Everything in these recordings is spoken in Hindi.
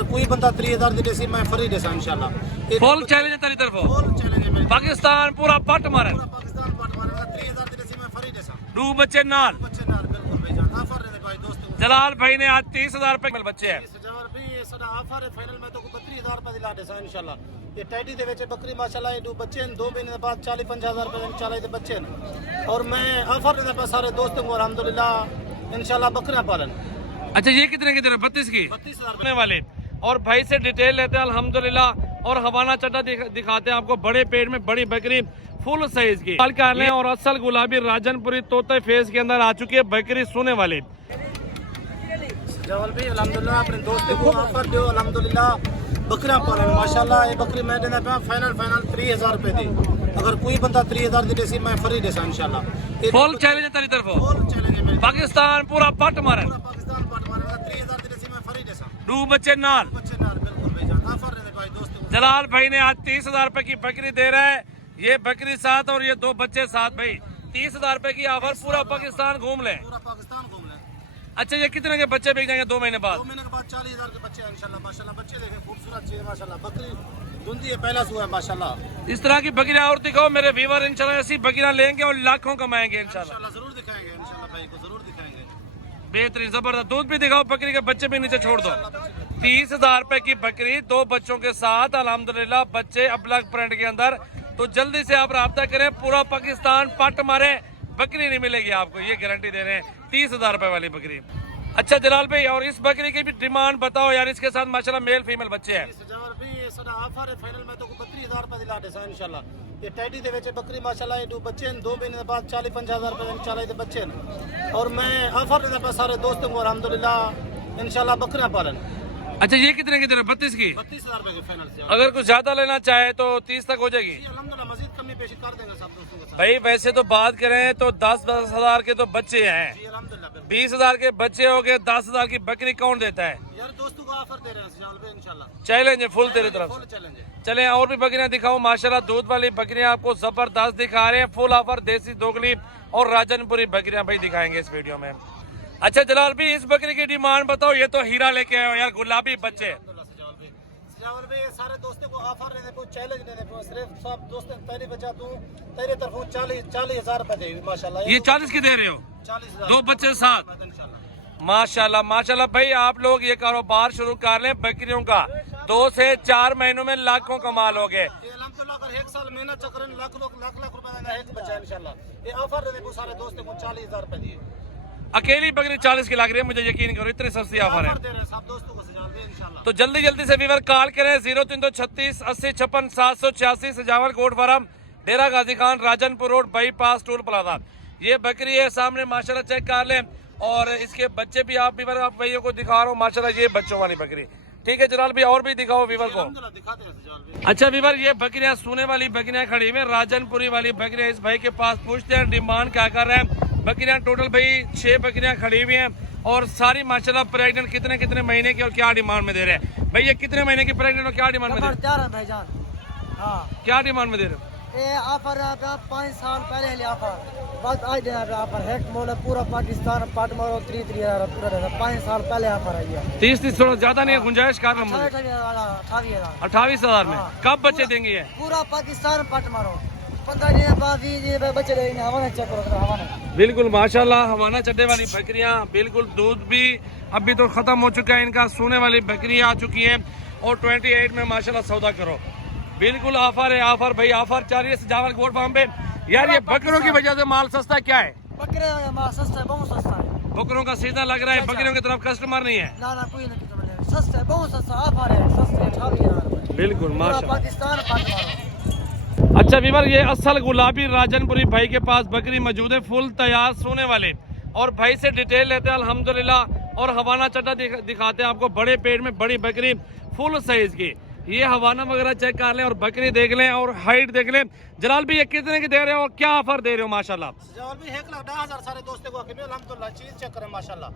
अगर कोई बंदा 3000 दी देसी मैं फ्री देसा इंशाल्लाह। फुल चैलेंज है तेरी तरफ, फुल चैलेंज है मेरी। पाकिस्तान पूरा पट मारे, पूरा पाकिस्तान पट मारेगा। 3000 दी देसी मैं फ्री देसा। दो बच्चे नाल। बच्चे नाल बिल्कुल भाईजान ऑफर है भाई दोस्तों। जलाल भाई ने आज 30,000 रुपए में बच्चे हैं। सजावर भी ये साडा ऑफर है फाइनल में तो 32,000 रुपए दिला देसा इंशाल्लाह। ये टैडी दे विच बकरी माशाल्लाह ये दो बच्चे हैं, 2 महीने बाद 40-50,000 रुपए इंशाल्लाह दे बच्चे हैं। और मैं ऑफर देता सारे दोस्तों को अल्हम्दुलिल्लाह इंशाल्लाह बकरियां पालन। अच्छा ये कितने की दे रहे? 32 की 32,000 वाले। और भाई से डिटेल लेते हैं अल्हम्दुलिल्लाह। और हवाना चड्डा दिखाते हैं आपको, बड़े पेट में बड़ी बकरी फुल साइज की कर लें। और असल गुलाबी राजनपुरी तोते फेस के अंदर आ चुकी है बकरी सोने वाले। जवल भी अल्हम्दुलिल्लाह अपने दोस्तों को ऑफर दो अल्हम्दुलिल्लाह बकरियां पालन माशाल्लाह। ये बकरी मैं देना पे फाइनल 3000 रुपए दी। अगर कोई बंदा 3000 दी देसी मैं फ्री देसा इंशाल्लाह। फुल चैलेंज है तेरी तरफ, फुल चैलेंज है मेरी। पाकिस्तान पूरा पट मारे, पूरा पाकिस्तान पट मारेगा। 3000 दी देसी मैं फ्री देसा। दो बच्चे नाल। बच्चे नाल बिल्कुल भाईजान ऑफर है भाई दोस्तों। जलाल भाई ने आज 30,000 रुपए की बकरी दे रहा है। ये बकरी साथ और ये 2 बच्चे साथ। भाई 30,000 रुपए की ऑफर, पूरा पाकिस्तान घूम ले। पूरा पाकिस्तान घूम ले। अच्छा ये कितने के बच्चे बिक जाएंगे 2 महीने बाद? 2 महीने के बाद 40,000 के बच्चे हैं इंशाल्लाह माशाल्लाह। बच्चे देखें खूबसूरत चीज माशाल्लाह। बकरी धुंधी है, पहला सुआ है माशाल्लाह। इस तरह की बकरियां और दिखाओ मेरे व्यूअर, इंशाल्लाह ऐसी बकरियां लेंगे और लाखों कमाएंगे इंशाल्लाह। इंशाल्लाह जरूर दिखाएंगे इंशाल्लाह भाई को जरूर दिखाएंगे। बेहतरीन जबरदस्त। दूध भी दिखाओ, बकरी के बच्चे भी नीचे छोड़ दो। 30,000 रुपए की बकरी 2 बच्चों के साथ अल्हम्दुलिल्लाह, बच्चे अलग प्रिंट के अंदर। तो जल्दी से आप राब्ता करें, पूरा पाकिस्तान पट मारे, बकरी नहीं मिलेगी आपको, ये गारंटी दे रहे हैं। 30,000 रुपए वाली बकरी। अच्छा जलाल भाई, और इस बकरी की भी डिमांड बताओ यार। इसके साथ माशाल्लाह मेल फीमेल बच्चे हैं। सजावर भी ये साडा ऑफर है फाइनल में तो 32,000 रुपए दिला देसा इंशाल्लाह। ये टैडी दे विच बकरी माशाल्लाह ये 2 बच्चे हैं, 2 महीने बाद 40-50,000 रुपए इंशाल्लाह दे बच्चे हैं। और मैं ऑफर देता पे सारे दोस्तों को अल्हम्दुलिल्लाह इंशाल्लाह बकरियां पालन। अच्छा ये कितने की दे रहे? 32 की। 32,000 रुपए की फाइनल से। अगर कुछ ज्यादा लेना चाहे तो 30 तक हो जाएगी अल्हम्दुलिल्लाह मजीद कमी पेशी कर देंगे सब दोस्तों के साथ। भाई। वैसे तो बात करें तो 10,000 के तो बच्चे हैं, जी अल्हम्दुलिल्लाह बिल्कुल। 20,000 के बच्चे हो गए, 10,000 की बकरी कौन देता है? यार दोस्तों को ऑफर दे रहे हैं सजावल भाई इंशाल्लाह। चैलेंज है फुल तेरी तरफ फुल से। चैलेंज है। चले और भी बकरियां दिखाओ माशाल्लाह। दूध वाली बकरियां आपको जबरदस्त दिखा रहे हैं, फुल ऑफर देसी दोगली और राजनपुरी बकरियां भाई दिखाएंगे इस वीडियो में। अच्छा जलाल भी इस बकरी की डिमांड बताओ। ये तो हीरा लेके आए हो यार, गुलाबी बच्चे। सजावल भाई सारे दोस्तों को ऑफर देने को चैलेंज देने को सिर्फ सब दोस्तों तेरी वजह तू तेरे तरफों 40,000 रुपए दे माशाल्लाह। ये 40 की दे रहे हो? 40,000 2 बच्चे साथ इंशाल्लाह। माशाल्लाह माशाल्लाह। भाई आप लोग ये कारोबार शुरू कर लें बकरियों का, 2 से 4 महीनों में लाखों कमा लोगे। ये अल्हम्दुलिल्लाह अगर 1 साल मेहनत चक्कर लाख रुपए देना एक बच्चा इंशाल्लाह। ये ऑफर देने को सारे दोस्तों को 40,000 रुपए दिए। अकेली बकरी 40 की लग रही है, मुझे यकीन करो इतनी सस्ती ऑफर है। दे रहे हैं सब दोस्तों को सजावल भाई इंशाल्लाह। तो जल्दी जल्दी से वीवर कॉल करें 0336 80 56 786 Sajawal Kot farm, Dera Ghazi Khan, Rajanpur road, bypass toll plaza. ये बकरी है सामने माशाल्लाह, चेक कर लें। और इसके बच्चे भी आप वीवर आप भैया को दिखा रहा हूँ माशाल्लाह, ये बच्चों वाली बकरी। ठीक है जलाल भी और भी दिखाओ वीवर को। दिखाते हैं सजावल भाई। अच्छा वीवर ये बकरियां सोने वाली बकरियां खड़ी हुई हैं, राजनपुरी वाली बकरियां। इस भाई के पास पूछते हैं डिमांड क्या कर रहे हैं। बकरियां टोटल भाई 6 बकरियां खड़ी हुई हैं और सारी माशाल्लाह प्रेग्नेंट कितने कितने महीने की और क्या डिमांड में दे रहे हैं भाई? ये कितने महीने की प्रेग्नेंट और क्या डिमांड में दे रहे हैं? भाईजान हाँ क्या डिमांड में दे रहे हो? ये ऑफर है 5 साल पहले ले ऑफर बस आज देना पे ऑफर है मोल पूरा पाकिस्तान पाट मारो 30,000 पूरा देना 5 साल पहले ऑफर है ये 30 थोड़ा ज्यादा नहीं है, गुंजाइश कर रहा हूँ। 28,000 में हाँ। कब बच्चे देंगे ये? पूरा पाकिस्तान पाट मारो 15 दिन बाद 20 दिन बाद बच्चे देंगे। हवा चेक करो हवा। बिल्कुल माशाल्लाह हवाना चड्डे वाली बकरियां, बिल्कुल दूध भी अभी तो खत्म हो चुका है इनका। सोने वाली बकरियां आ चुकी हैं और 28 में माशाल्लाह सौदा करो। बिल्कुल ऑफर है, ऑफर भाई ऑफर चाह रही है सजावल कोट फार्म पे। यार ये बकरों की वजह से माल सस्ता क्या है? बकरे माल सस्ता है, बहुत सस्ता है। बकरों का सीजन लग रहा है, बकरियों की तरफ कस्टमर नहीं है। ना कोई नहीं, सस्ता है, बहुत सस्ता ऑफर है, सस्ते 28,000 बिल्कुल माशाल्लाह। पाकिस्तान पाट मारो। अच्छा वीवर ये असल गुलाबी राजनपुरी भाई के पास बकरी मौजूद है, फुल तैयार सोने वाले। और भाई से डिटेल लेते हैं अल्हम्दुलिल्लाह। और हवाना चड्डा दिखाते हैं आपको, बड़े पेट में बड़ी बकरी फुल साइज की। ये हवाना वगैरह चेक कर लें और बकरी देख लें और हाइट देख लें। जलाल भी ये कितने की दे रहे हो और क्या ऑफर दे रहे हो माशाल्लाह? सजावल भी 1,10,000 सारे दोस्तों को अल्हम्दुलिल्लाह चीज चेक करें माशाल्लाह।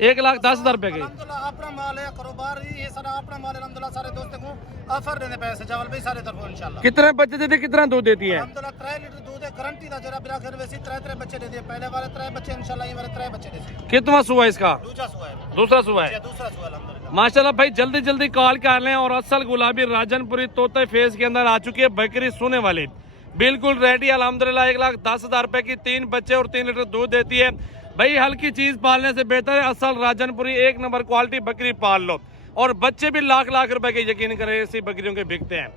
1,10,000 रुपए की अल्हम्दुलिल्लाह अपना माल है, कारोबार ये सारा अपना माल है अल्हम्दुलिल्लाह। सारे दोस्तों को ऑफर देने पे सजावल भाई सारे तरफ इंशाल्लाह। कितने बच्चे देते, कितना दूध देती है? अल्हम्दुलिल्लाह 3 लीटर दूध है, गारंटी दा जरा बिना घर वैसे 3 बच्चे दे दिए। पहले वाले 3 बच्चे इंशाल्लाह, ये वाले 3 बच्चे दे दिए। कितना सुआ इसका? दूसरा सुआ है, दूसरा सुआ है। दूसरा सुआ अल्हम्दुलिल्लाह। माशाल्लाह भाई जल्दी जल्दी कॉल कर लें। और असल गुलाबी राजनपुरी तोते फेस के अंदर आ चुकी है बकरी सोने वाली, बिल्कुल रेडी अल्हम्दुलिल्लाह। 1,10,000 रुपए की 3 बच्चे और 3 लीटर दूध देती है। भाई हल्की चीज पालने से बेहतर है असल राजनपुरी 1 नंबर क्वालिटी बकरी पाल लो। और बच्चे भी लाख लाख रुपए के यकीन करें ऐसी बकरियों के बिकते हैं।